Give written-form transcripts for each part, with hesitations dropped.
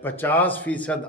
50%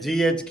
GHQ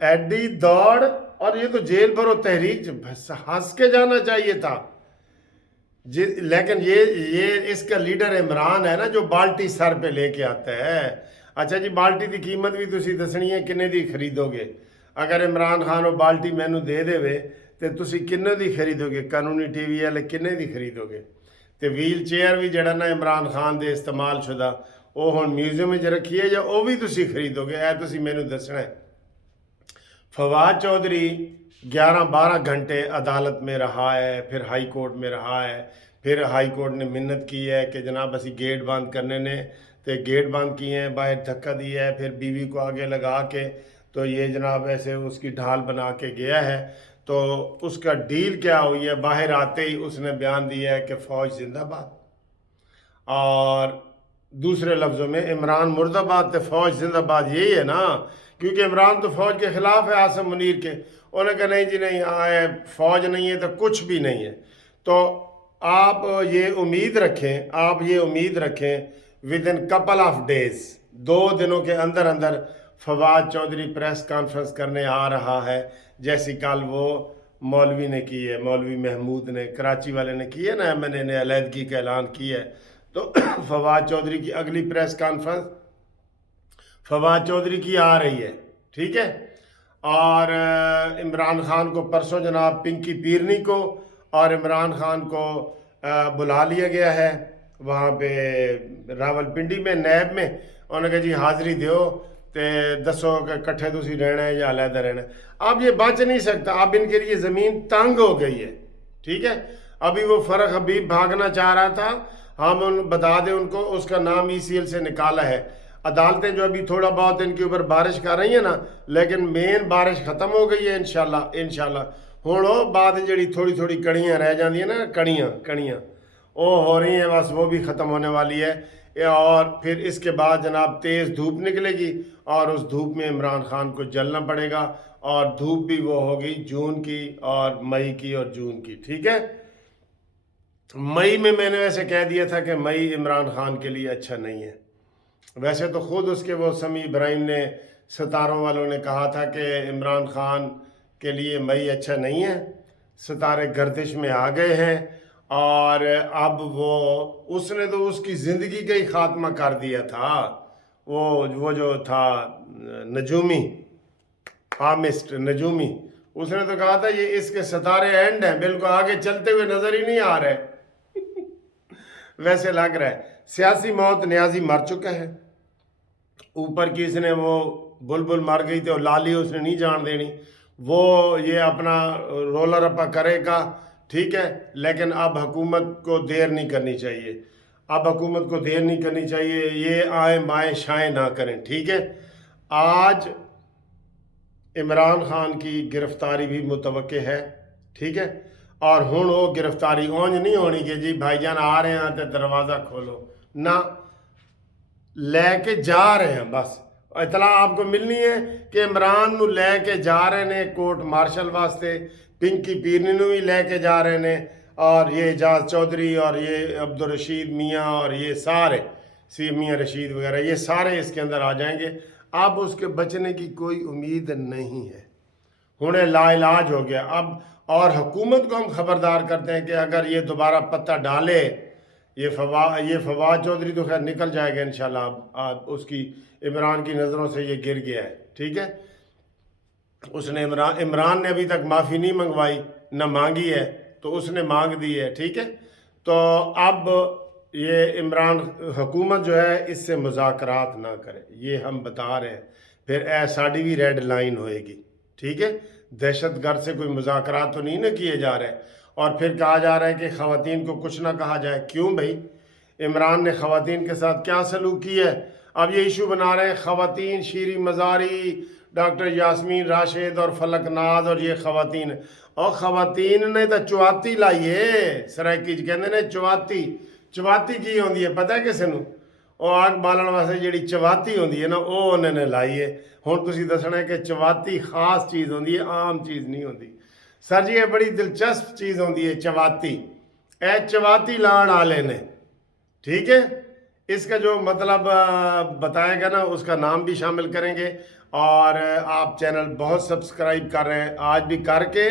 ایڈی دوڑ، اور یہ تو جیل بھرو تحریک ہنس کے جانا چاہیے تھا لیکن یہ اس کا لیڈر عمران ہے نا جو بالٹی سر پہ لے کے آتا ہے. اچھا جی بالٹی دی قیمت بھی تسی دسنی ہے کنے دی خریدو گے؟ اگر عمران خان وہ بالٹی مینو دے دے وے تو تسی کنے دی خریدو گے؟ قانونی ٹی وی والے کنے دی خریدو گے؟ تو ویل چیئر بھی جڑا نا عمران خان دے استعمال شدہ وہ ہن میوزیم وچ رکھی ہے یا وہ بھی تسی خریدو گے؟ اے تسی مینو دسنا ہے. فواد چودھری 11-12 گھنٹے عدالت میں رہا ہے، پھر ہائی کورٹ میں رہا ہے، پھر ہائی کورٹ نے منت کی ہے کہ جناب اسی گیٹ بند کرنے نے، تو گیٹ بند کیے ہیں، باہر دھکا دیا ہے، پھر بیوی کو آگے لگا کے تو یہ جناب ایسے اس کی ڈھال بنا کے گیا ہے. تو اس کا ڈیل کیا ہوئی ہے؟ باہر آتے ہی اس نے بیان دیا ہے کہ فوج زندہ باد، اور دوسرے لفظوں میں عمران مرد آباد تو فوج زندہ باد یہی ہے نا، کیونکہ عمران تو فوج کے خلاف ہے عاصم منیر کے. انہوں نے کہا نہیں جی نہیں فوج نہیں ہے تو کچھ بھی نہیں ہے. تو آپ یہ امید رکھیں with in couple of days, 2 دنوں کے اندر اندر فواد چودھری پریس کانفرنس کرنے آ رہا ہے، جیسی کل وہ مولوی نے کی ہے، مولوی محمود نے کراچی والے نے کی ہے نا، میں نے علیحدگی کا اعلان کیا ہے. تو فواد چودھری کی اگلی پریس کانفرنس فواد چودھری کی آ رہی ہے، ٹھیک ہے. اور عمران خان کو پرسوں جناب پنکی پیرنی کو اور عمران خان کو بلا لیا گیا ہے وہاں پہ راول پنڈی میں نیب میں. انہوں نے کہا جی حاضری دیو تے دسو کہ کٹھے تسی رہنا ہے یا علیحدہ رہنا ہے. اب یہ بچ نہیں سکتا، اب ان کے لیے زمین تنگ ہو گئی ہے، ٹھیک ہے. ابھی وہ فرق حبیب بھاگنا چاہ رہا تھا، ہم بتا دیں ان کو اس کا نام ECL سے نکالا ہے. عدالتیں جو ابھی تھوڑا بہت ان کے اوپر بارش کر رہی ہیں نا، لیکن مین بارش ختم ہو گئی ہے انشاءاللہ. ہوں وہ بعد جڑی تھوڑی تھوڑی کڑیاں رہ جاندی ہیں نا، کڑیاں وہ ہو رہی ہیں، بس وہ بھی ختم ہونے والی ہے. اور پھر اس کے بعد جناب تیز دھوپ نکلے گی، اور اس دھوپ میں عمران خان کو جلنا پڑے گا، اور دھوپ بھی وہ ہوگی جون کی اور مئی کی اور جون کی، ٹھیک ہے. مئی میں نے ویسے کہہ دیا تھا کہ مئی عمران خان کے لیے اچھا نہیں ہے. ویسے تو خود اس کے وہ سمیع ابراہیم نے، ستاروں والوں نے کہا تھا کہ عمران خان کے لیے مئی اچھا نہیں ہے، ستارے گردش میں آ گئے ہیں. اور اب اس نے تو اس کی زندگی کا ہی خاتمہ کر دیا تھا. وہ جو تھا نجومی، پامسٹ نجومی، اس نے تو کہا تھا یہ اس کے ستارے اینڈ ہیں، بالکل آگے چلتے ہوئے نظر ہی نہیں آ رہے. ویسے لگ رہا ہے سیاسی موت نیازی مر چکا ہے. اوپر کی اس نے وہ بلبل مر گئی تھی اور لالی اس نے نہیں جان دینی، وہ یہ اپنا رولر اپا کرے گا، ٹھیک ہے. لیکن اب حکومت کو دیر نہیں کرنی چاہیے، یہ آئیں بائیں شائیں نہ کریں، ٹھیک ہے. آج عمران خان کی گرفتاری بھی متوقع ہے، ٹھیک ہے. اور ہوں وہ گرفتاری اونج نہیں ہونی کہ جی بھائی جان آ رہے ہیں تو دروازہ کھولو، نہ، لے کے جا رہے ہیں. بس اطلاع آپ کو ملنی ہے کہ عمران نو لے کے جا رہے ہیں کورٹ مارشل واسطے، پنکی پیرنی نو بھی لے کے جا رہے ہیں، اور یہ اعجاز چودھری اور یہ عبدالرشید میاں اور یہ سارے میاں رشید وغیرہ یہ سارے اس کے اندر آ جائیں گے. اب اس کے بچنے کی کوئی امید نہیں ہے، ہوں لا علاج ہو گیا اب. اور حکومت کو ہم خبردار کرتے ہیں کہ اگر یہ دوبارہ پتہ ڈالے، یہ فواد چودھری تو خیر نکل جائے گا انشاءاللہ، اب اس کی عمران کی نظروں سے یہ گر گیا ہے، ٹھیک ہے. اس نے عمران نے ابھی تک معافی نہیں منگوائی، نہ مانگی ہے، تو اس نے مانگ دی ہے، ٹھیک ہے. تو اب یہ عمران حکومت جو ہے اس سے مذاکرات نہ کرے، یہ ہم بتا رہے ہیں. پھر ساڑی بھی ریڈ لائن ہوئے گی، ٹھیک ہے. دہشت گرد سے کوئی مذاکرات تو نہیں نہ کیے جا رہے. اور پھر کہا جا رہا ہے کہ خواتین کو کچھ نہ کہا جائے. کیوں بھائی؟ عمران نے خواتین کے ساتھ کیا سلوک کی ہے؟ اب یہ ایشو بنا رہے ہیں خواتین، شیریں مزاری، ڈاکٹر یاسمین راشد اور فلک ناز اور یہ خواتین. اور خواتین نے تو چواتی لائیے، سرائکی کہندے نے چواتی کی ہوندی ہے پتہ ہے کسے نو؟ وہ آگ بالن واسطے جیڑی چواتی ہوندی ہے نا وہ انہوں نے لائی ہے. ہوں تسی دسنا ہے کہ چواتی خاص چیز ہوندی ہے، عام چیز نہیں ہوندی. سر جی یہ بڑی دلچسپ چیز ہوندی ہے چواتی، چواتی لان آلے نے، ٹھیک ہے. اس کا جو مطلب بتائے گا نا اس کا نام بھی شامل کریں گے. اور آپ چینل بہت سبسکرائب کر رہے ہیں، آج بھی کر کے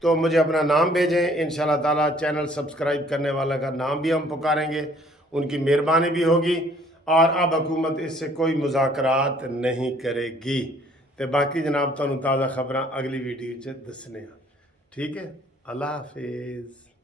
تو مجھے اپنا نام بھیجیں، انشاءاللہ تعالیٰ چینل سبسکرائب کرنے والا کا نام بھی ہم پکاریں گے، ان کی مہربانی بھی ہوگی، اور اب حکومت اس سے کوئی مذاکرات نہیں کرے گی۔ تو باقی جناب تانوں تازہ خبراں اگلی ویڈیو چ دسنے ہیں، ٹھیک ہے؟ اللہ حافظ۔